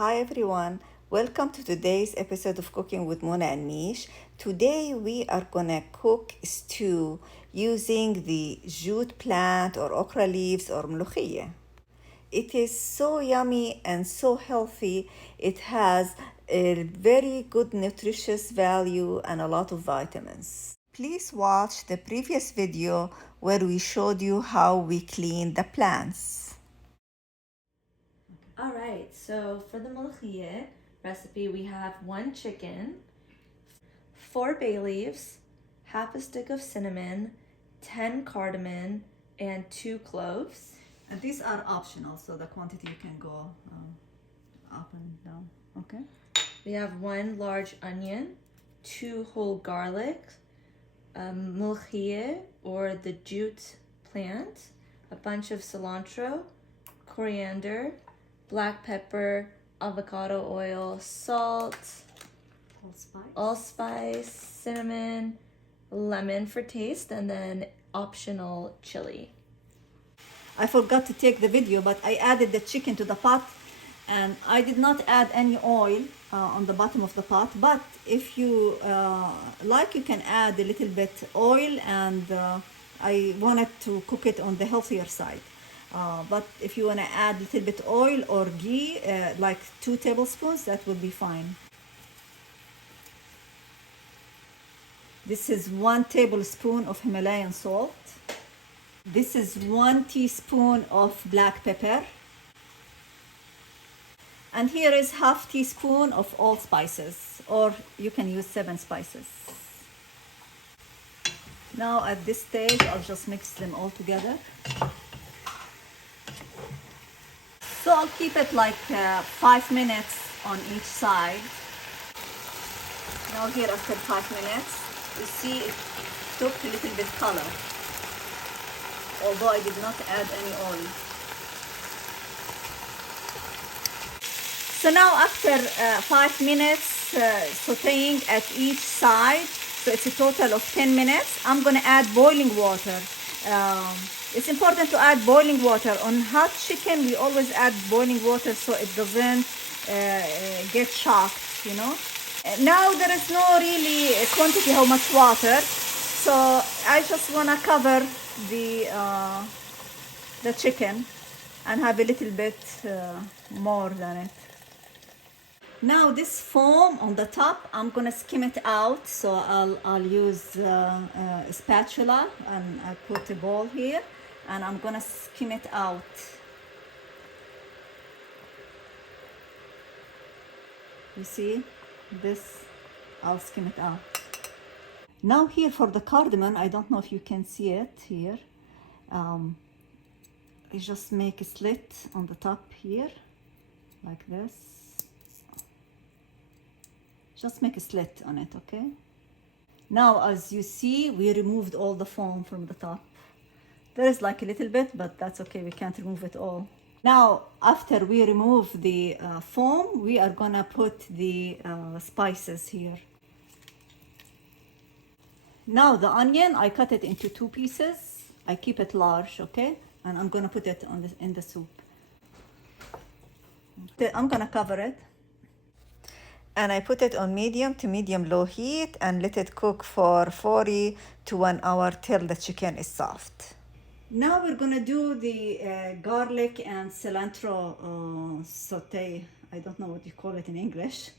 Hi everyone, welcome to today's episode of Cooking with Mona and Mish. Today we are gonna cook stew using the jute plant or okra leaves or moloukhieh. It is so yummy and so healthy. It has a very good nutritious value and a lot of vitamins. Please watch the previous video where we showed you how we clean the plants. All right, so for the moloukhieh recipe, we have 1 chicken, 4 bay leaves, half a stick of cinnamon, 10 cardamom, and 2 cloves. And these are optional, so the quantity you can go up and down. Okay. We have 1 large onion, 2 whole garlic, moloukhieh or the jute plant, a bunch of cilantro, coriander, black pepper, avocado oil, salt, allspice, cinnamon, lemon for taste, and then optional chili. I forgot to take the video, but I added the chicken to the pot and I did not add any oil on the bottom of the pot. But if you like, you can add a little bit oil, and I wanted to cook it on the healthier side. But if you want to add a little bit oil or ghee, like 2 tablespoons, that will be fine. This is 1 tablespoon of Himalayan salt. This is 1 teaspoon of black pepper. And here is half teaspoon of allspices, or you can use 7 spices. Now at this stage, I'll just mix them all together. So I'll keep it like 5 minutes on each side. Now here after 5 minutes, you see it took a little bit color, although I did not add any oil. So now after 5 minutes sauteing at each side, so it's a total of 10 minutes, I'm gonna add boiling water. It's important to add boiling water. On hot chicken, we always add boiling water so it doesn't get shocked, you know. Now there is no really quantity how much water, so I just wanna cover the chicken and have a little bit more than it. Now this foam on the top, I'm gonna skim it out. So I'll use a spatula, and I put a bowl here, and I'm gonna skim it out. You see this? I'll skim it out. Now here for the cardamom, I don't know if you can see it here. You just make a slit on the top here, like this. Just make a slit on it, okay? Now, as you see, we removed all the foam from the top. There is like a little bit, but that's okay. We can't remove it all. Now, after we remove the foam, we are gonna put the spices here. Now, the onion, I cut it into 2 pieces. I keep it large, okay? And I'm gonna put it on in the soup. I'm gonna cover it. And I put it on medium to medium low heat and let it cook for 40 to 1 hour till the chicken is soft. Now we're gonna do the garlic and cilantro saute. I don't know what you call it in English.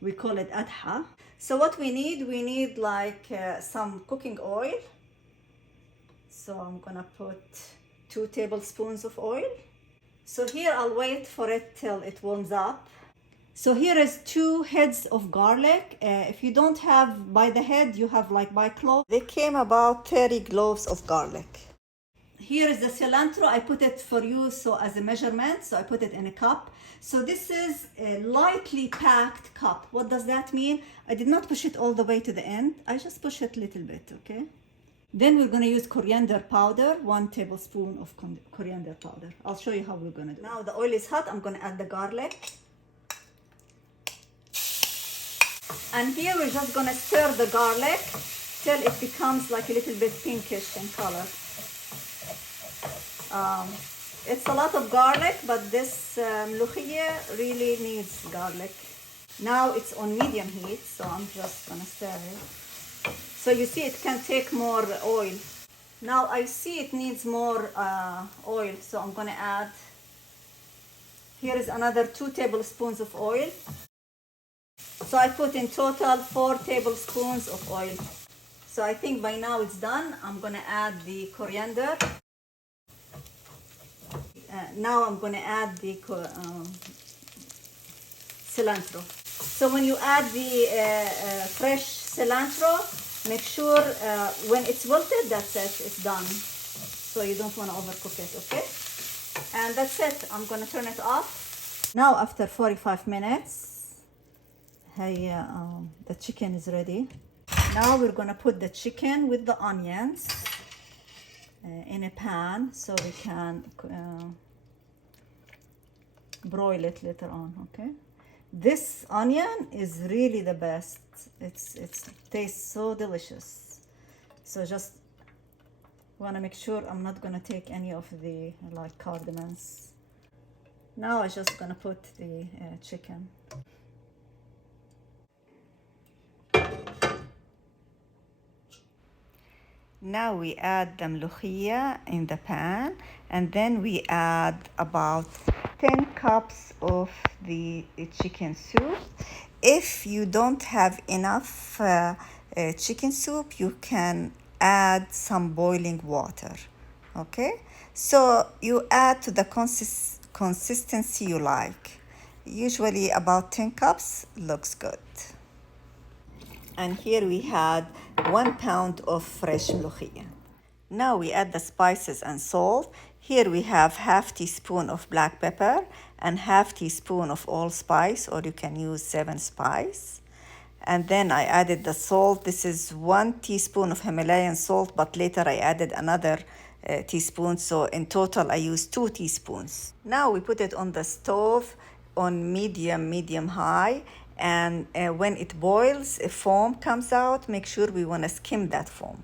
We call it Adhha. So what we need like some cooking oil. So I'm gonna put 2 tablespoons of oil. So here I'll wait for it till it warms up. So here is 2 heads of garlic. If you don't have by the head, you have like by clove. They came about 30 cloves of garlic. Here is the cilantro. I put it for you so as a measurement. So I put it in a cup. So this is a lightly packed cup. What does that mean? I did not push it all the way to the end. I just push it a little bit, okay? Then we're gonna use coriander powder, 1 tablespoon of coriander powder. I'll show you how we're gonna do it. Now the oil is hot. I'm gonna add the garlic. And here we're just gonna stir the garlic till it becomes like a little bit pinkish in color. It's a lot of garlic, but this moloukhieh really needs garlic. Now it's on medium heat, so I'm just gonna stir it. So you see it can take more oil. Now I see it needs more oil, so I'm gonna add, here is another 2 tablespoons of oil. So I put in total 4 tablespoons of oil. So I think by now it's done. I'm gonna add the coriander. Now I'm gonna add the cilantro. So when you add the fresh cilantro, make sure when it's wilted, that's it, it's done. So you don't want to overcook it, okay? And that's it. I'm gonna turn it off. Now after 45 minutes, the chicken is ready. Now we're gonna put the chicken with the onions in a pan so we can broil it later on, okay? This onion is really the best. It tastes so delicious. So just want to make sure I'm not gonna take any of the like cardamoms. Now I'm just gonna put the chicken. Now we add the moloukhieh in the pan, and then we add about 10 cups of the chicken soup. If you don't have enough chicken soup, you can add some boiling water, okay? So you add to the consistency you like. Usually about 10 cups looks good. And here we had 1 pound of fresh moloukhieh. Now we add the spices and salt. Here we have ½ teaspoon of black pepper and ½ teaspoon of allspice, or you can use 7 spice. And then I added the salt. This is 1 teaspoon of Himalayan salt, but later I added another teaspoon. So in total I used 2 teaspoons. Now we put it on the stove on medium high. And when it boils, a foam comes out. Make sure we want to skim that foam.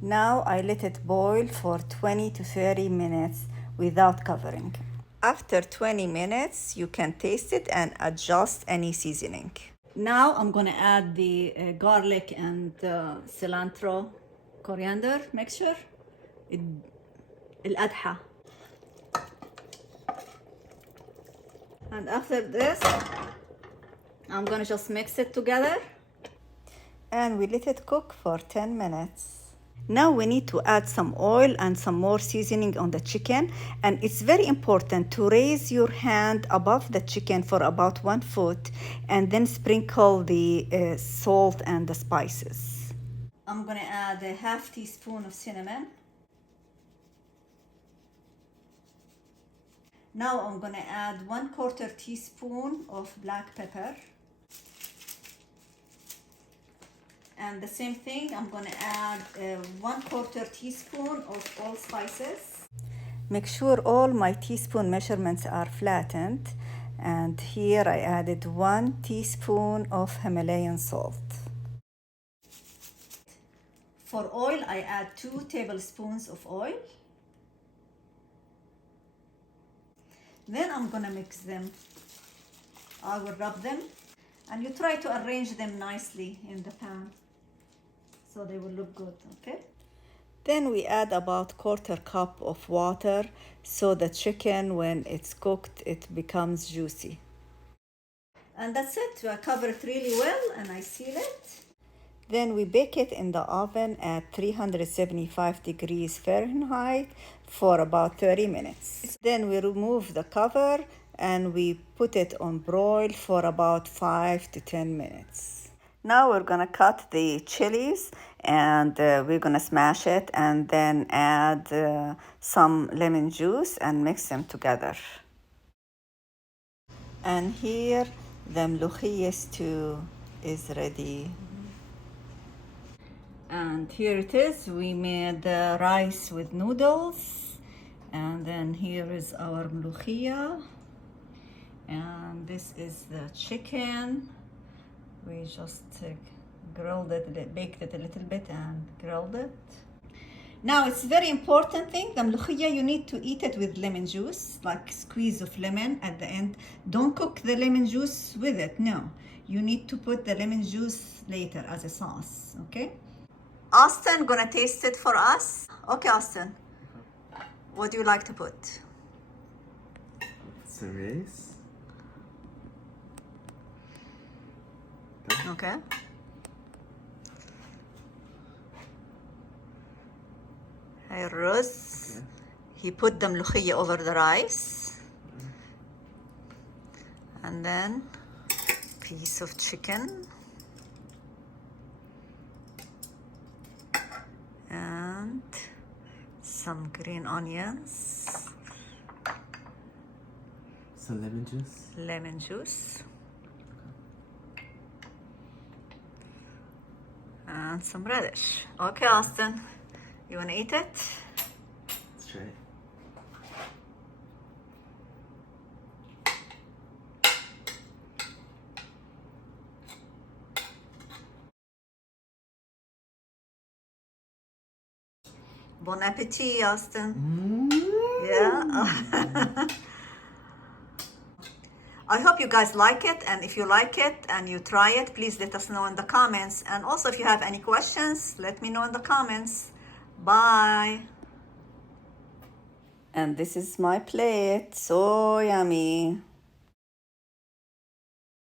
Now I let it boil for 20 to 30 minutes without covering. After 20 minutes, you can taste it and adjust any seasoning. Now I'm gonna add the garlic and cilantro, coriander mixture. Adhha. And after this, I'm gonna just mix it together. And we let it cook for 10 minutes. Now we need to add some oil and some more seasoning on the chicken. And it's very important to raise your hand above the chicken for about 1 foot and then sprinkle the salt and the spices. I'm gonna add a ½ teaspoon of cinnamon. Now I'm gonna add 1/4 teaspoon of black pepper. And the same thing, I'm gonna add 1/4 teaspoon of allspices. Make sure all my teaspoon measurements are flattened. And here I added 1 teaspoon of Himalayan salt. For oil, I add 2 tablespoons of oil. Then I'm gonna mix them. I will rub them, and you try to arrange them nicely in the pan so they will look good, okay? Then we add about 1/4 cup of water so the chicken, when it's cooked, it becomes juicy. And that's it. I cover it really well and I seal it. Then we bake it in the oven at 375 degrees Fahrenheit for about 30 minutes. Then we remove the cover and we put it on broil for about 5 to 10 minutes. Now we're gonna cut the chilies and we're gonna smash it and then add some lemon juice and mix them together. And here the moloukhieh stew is ready. And here it is. We made rice with noodles. And then here is our moloukhieh. And this is the chicken. We just grilled it, baked it a little bit and grilled it. Now it's very important thing, the ملوخية, you need to eat it with lemon juice, like squeeze of lemon at the end. Don't cook the lemon juice with it, no. You need to put the lemon juice later as a sauce, okay? Austin gonna taste it for us. Okay, Austin. What do you like to put? Some rice. Okay. Hey, Rose. Okay. He put the ملوخية over the rice. And then piece of chicken. And some green onions. Some lemon juice. Lemon juice. And some radish. Okay, Austin. You wanna eat it? Let's try it. Bon appetit, Austin. Yeah. I hope you guys like it, and if you like it and you try it, please let us know in the comments. And also, if you have any questions, let me know in the comments. Bye. And this is my plate. So yummy.